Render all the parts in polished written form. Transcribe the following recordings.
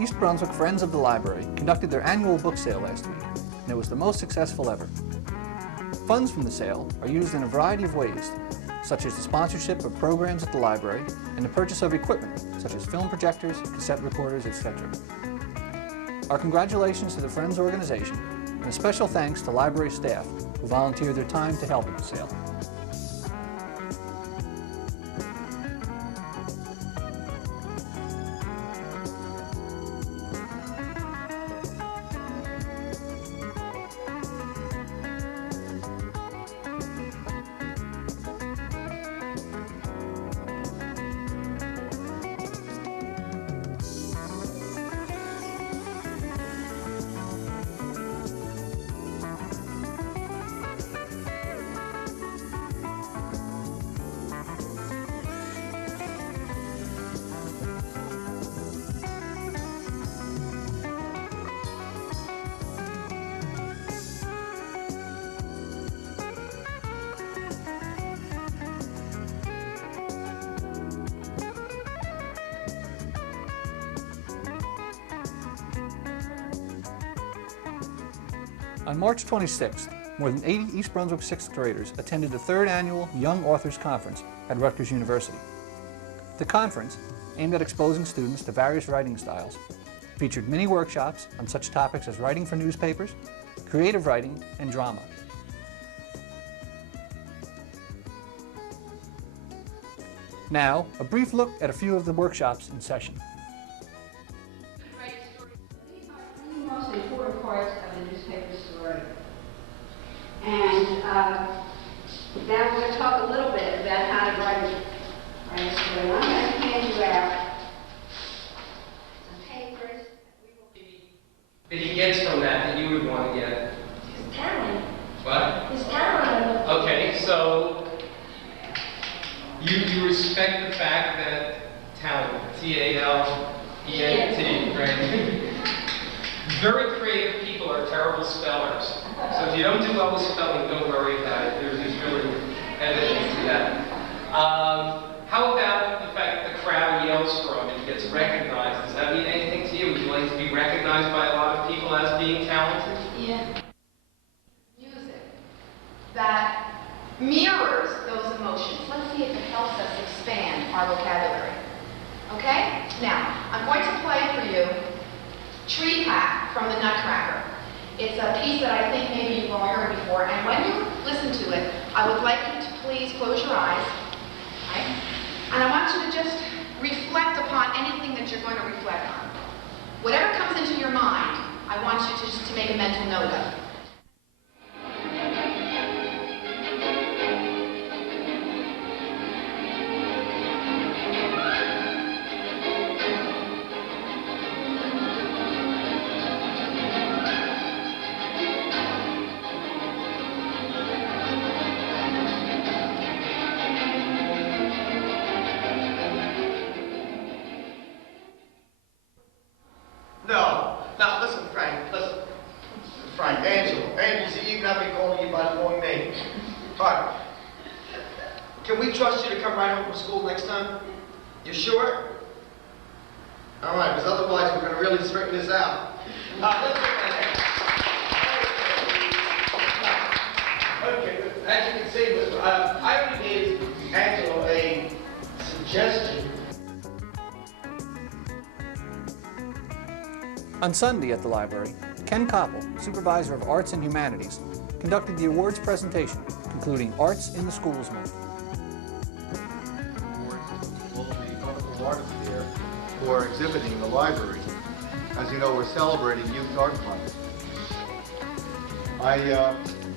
East Brunswick Friends of the Library conducted their annual book sale last week, and it was the most successful ever. Funds from the sale are used in a variety of ways, such as the sponsorship of programs at the library and the purchase of equipment, such as film projectors, cassette recorders, etc. Our congratulations to the Friends organization, and a special thanks to library staff who volunteered their time to help at the sale. On March 26th, more than 80 East Brunswick 6th graders attended the 3rd Annual Young Authors Conference at Rutgers University. The conference, aimed at exposing students to various writing styles, featured mini workshops on such topics as writing for newspapers, creative writing, and drama. Now, a brief look at a few of the workshops in session. The most important parts of the newspaper story. And now we're going to talk a little bit about how to write a story. I'm going to hand you out some papers. That he gets from that you would want to get? His talent. What? His talent. Okay, so you respect the fact that talent, T-A-L-E-N-T, right? Very creative people are terrible spellers. So if you don't do well with spelling, don't worry about it. There's really evidence to that. How about the fact that the crowd yells for him and he gets recognized? Does that mean anything to you? Would you like to be recognized by a lot of people as being talented? Yeah. Music that mirrors those emotions. Let's see if it helps us expand our vocabulary. Okay? Now, I'm going to play for you Tree Hat from the Nutcracker. It's a piece that I think maybe you've all heard before, and when you listen to it, I would like you to please close your eyes, right? And I want you to just reflect upon anything that you're going to reflect on. Whatever comes into your mind, I want you to just make a mental note of. No. Now, listen, Frank, listen. Frank, Angel, see, even I've been calling you by the wrong name. All right. Can we trust you to come right home from school next time? You sure? All right, because otherwise we're going to really straighten this out. Let's get that. Okay, as you can see, I only gave Angelo a suggestion. On Sunday at the library, Ken Koppel, Supervisor of Arts and Humanities, conducted the awards presentation, concluding Arts in the Schools Month. Awards to all the wonderful artists here who are exhibiting in the library. As you know, we're celebrating Youth Art Month. I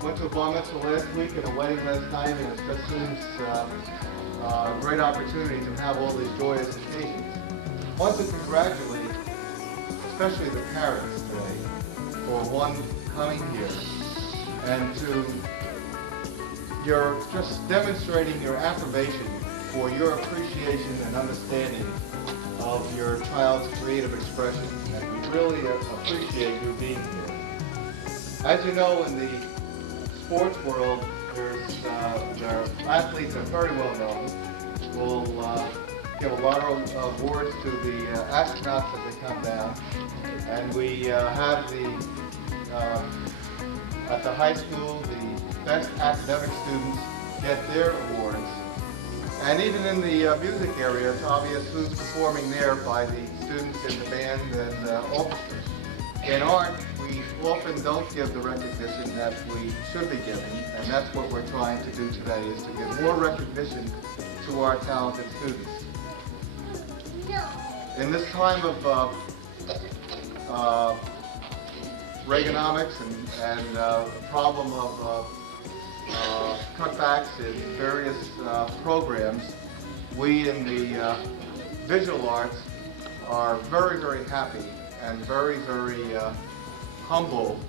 went to a bar mitzvah last week and a wedding last night, and it just seems a great opportunity to have all these joyous occasions. I want to congratulate especially the parents today for one coming here and to your just demonstrating your affirmation for your appreciation and understanding of your child's creative expression, and we really appreciate you being here. As you know, in the sports world, their athletes are very well known. We'll give a lot of awards to the astronauts as they come down. And we have at the high school, the best academic students get their awards. And even in the music area, it's obvious who's performing there by the students in the band and orchestras. In art, we often don't give the recognition that we should be giving, and that's what we're trying to do today, is to give more recognition to our talented students. In this time of Reaganomics and problem of cutbacks in various programs, we in the visual arts are very, very happy and very, very humble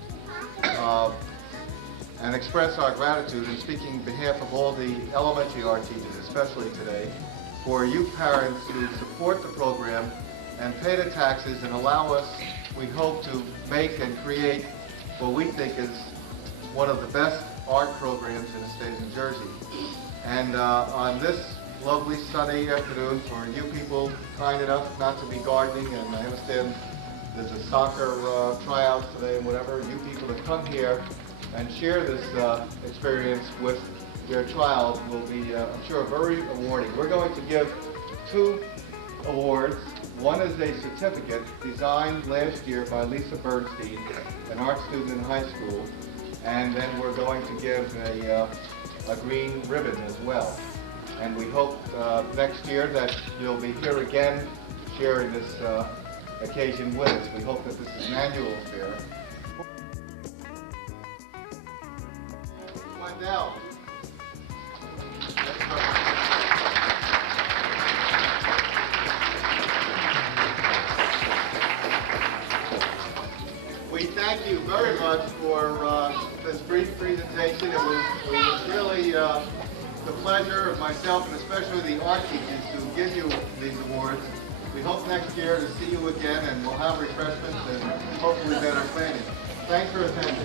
and express our gratitude, and speaking on behalf of all the elementary art teachers, especially today, for you parents who support the program and pay the taxes and allow us, we hope, to make and create what we think is one of the best art programs in the state of New Jersey. And on this lovely sunny afternoon, for you people kind enough not to be gardening, and I understand there's a soccer tryouts today and whatever, you people that come here and share this experience with your child will be, I'm sure, very rewarding. We're going to give 2 awards. One is a certificate designed last year by Lisa Bernstein, an art student in high school, and then we're going to give a green ribbon as well. And we hope next year that you'll be here again sharing this occasion with us. We hope that this is an annual affair. Find out. We thank you very much for this brief presentation. It was really the pleasure of myself and especially the art teachers to give you these awards. We hope next year to see you again, and we'll have refreshments and hopefully better planning. Thanks for attending.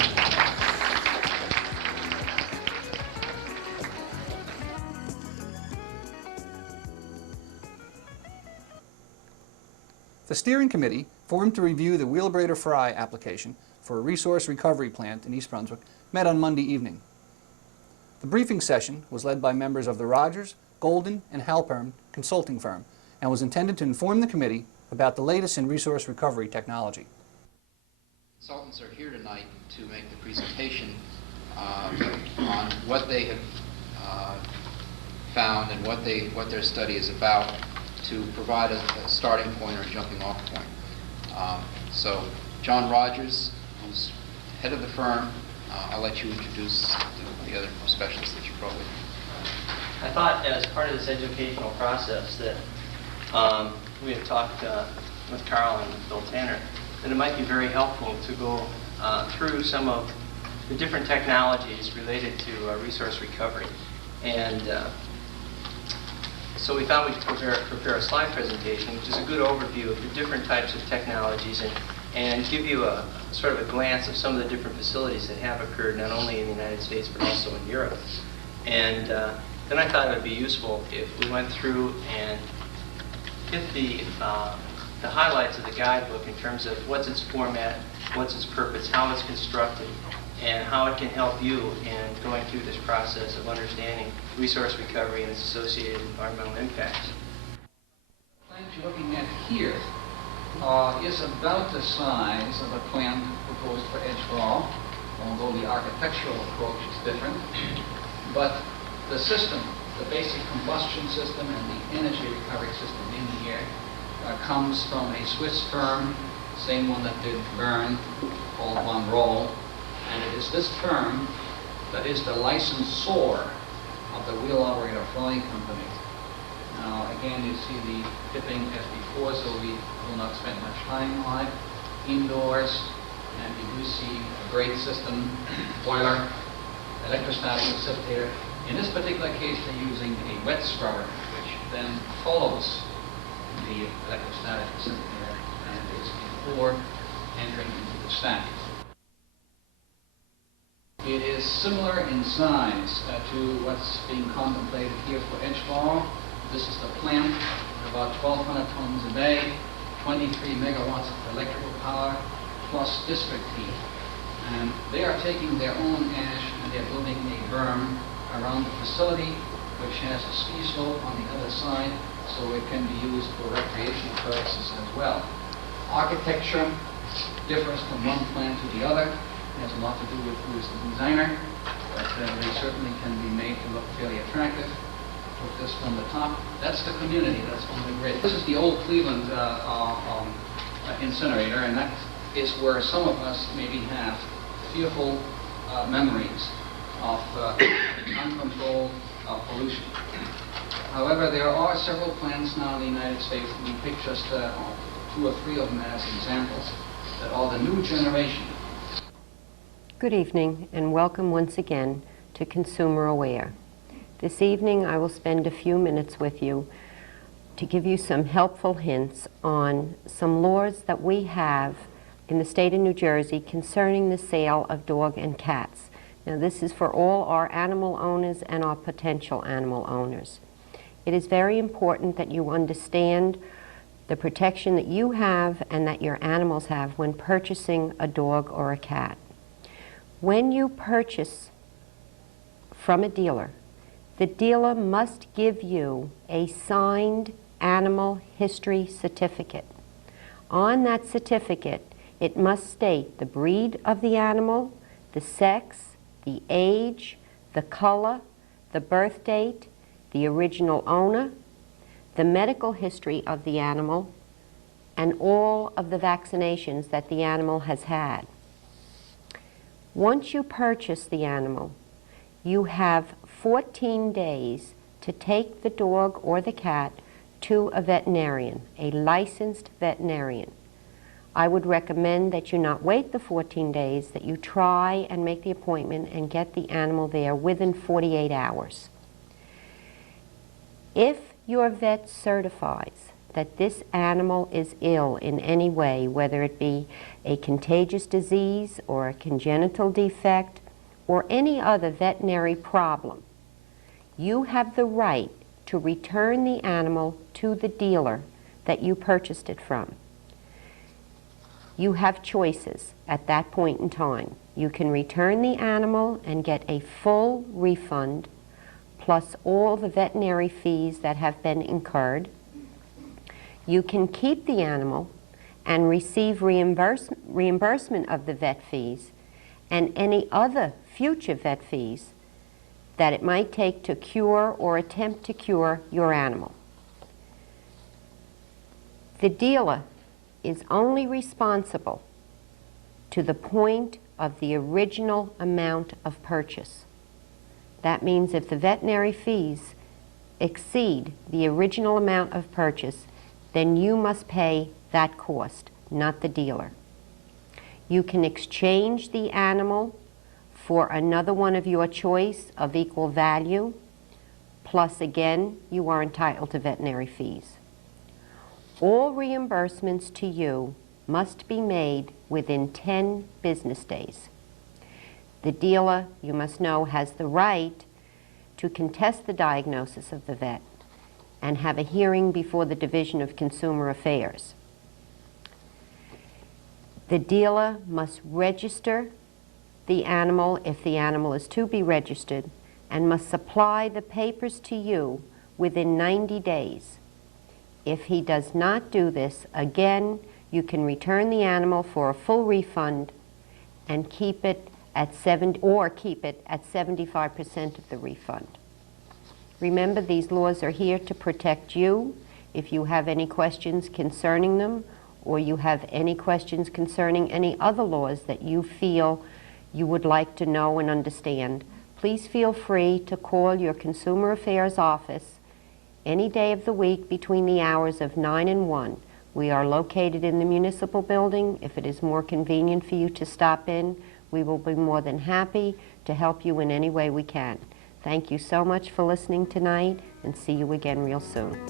The steering committee, formed to review the Wheelabrator Fry application for a resource recovery plant in East Brunswick, met on Monday evening. The briefing session was led by members of the Rogers, Golden, and Halpern consulting firm, and was intended to inform the committee about the latest in resource recovery technology. Consultants are here tonight to make the presentation on what they have found and what their study is about, to provide a starting point or a jumping off point. So John Rogers, who's head of the firm, I'll let you introduce the other specialists that you brought with you. I thought as part of this educational process that we had talked with Carl and Bill Tanner, that it might be very helpful to go through some of the different technologies related to resource recovery. And so we thought we'd prepare a slide presentation, which is a good overview of the different types of technologies and give you a sort of a glance of some of the different facilities that have occurred, not only in the United States, but also in Europe. And then I thought it would be useful if we went through and hit the highlights of the guidebook in terms of what's its format, what's its purpose, how it's constructed, and how it can help you in going through this process of understanding resource recovery and its associated environmental impacts. The plant you're looking at here is about the size of a plant proposed for Edgewater, although the architectural approach is different. But the system, the basic combustion system and the energy recovery system in here comes from a Swiss firm, same one that did Bern, called Von Roll. And it is this firm that is the licensor of the wheel operator flying company. Now, again, you see the tipping as before, so we will not spend much time on it. Indoors, and you do see a great system, boiler, electrostatic precipitator. In this particular case, they're using a wet scrubber, which then follows the electrostatic precipitator and is before entering into the stack. It is similar in size to what's being contemplated here for Edgewater. This is the plant. about 1,200 tons a day, 23 megawatts of electrical power, plus district heat. And they are taking their own ash and they're building a berm around the facility, which has a ski slope on the other side, so it can be used for recreational purposes as well. Architecture differs from one plant to the other. It has a lot to do with who is the designer, but they certainly can be made to look fairly attractive. Put this from the top. That's the community, that's on the grid. This is the old Cleveland incinerator, and that is where some of us maybe have fearful memories of uncontrolled pollution. However, there are several plants now in the United States, and we pick just 2 or 3 of them as examples, that are the new generation. Good evening, and welcome once again to Consumer Aware. This evening I will spend a few minutes with you to give you some helpful hints on some laws that we have in the state of New Jersey concerning the sale of dog and cats. Now, this is for all our animal owners and our potential animal owners. It is very important that you understand the protection that you have and that your animals have when purchasing a dog or a cat. When you purchase from a dealer, the dealer must give you a signed animal history certificate. On that certificate, it must state the breed of the animal, the sex, the age, the color, the birth date, the original owner, the medical history of the animal, and all of the vaccinations that the animal has had. Once you purchase the animal, you have 14 days to take the dog or the cat to a veterinarian, a licensed veterinarian. I would recommend that you not wait the 14 days, that you try and make the appointment and get the animal there within 48 hours. If your vet certifies that this animal is ill in any way, whether it be a contagious disease or a congenital defect or any other veterinary problem, you have the right to return the animal to the dealer that you purchased it from. You have choices at that point in time. You can return the animal and get a full refund plus all the veterinary fees that have been incurred. You can keep the animal and receive reimbursement of the vet fees and any other future vet fees that it might take to cure or attempt to cure your animal. The dealer is only responsible to the point of the original amount of purchase. That means if the veterinary fees exceed the original amount of purchase, then you must pay that cost, not the dealer. You can exchange the animal for another one of your choice of equal value, plus again, you are entitled to veterinary fees. All reimbursements to you must be made within 10 business days. The dealer, you must know, has the right to contest the diagnosis of the vet and have a hearing before the Division of Consumer Affairs. The dealer must register the animal if the animal is to be registered and must supply the papers to you within 90 days. If he does not do this, again, you can return the animal for a full refund and keep it at 75% of the refund. Remember, these laws are here to protect you. If you have any questions concerning them, or you have any questions concerning any other laws that you feel you would like to know and understand, please feel free to call your Consumer Affairs office any day of the week between the hours of 9 and 1. We are located in the municipal building. If it is more convenient for you to stop in, we will be more than happy to help you in any way we can. Thank you so much for listening tonight, and see you again real soon.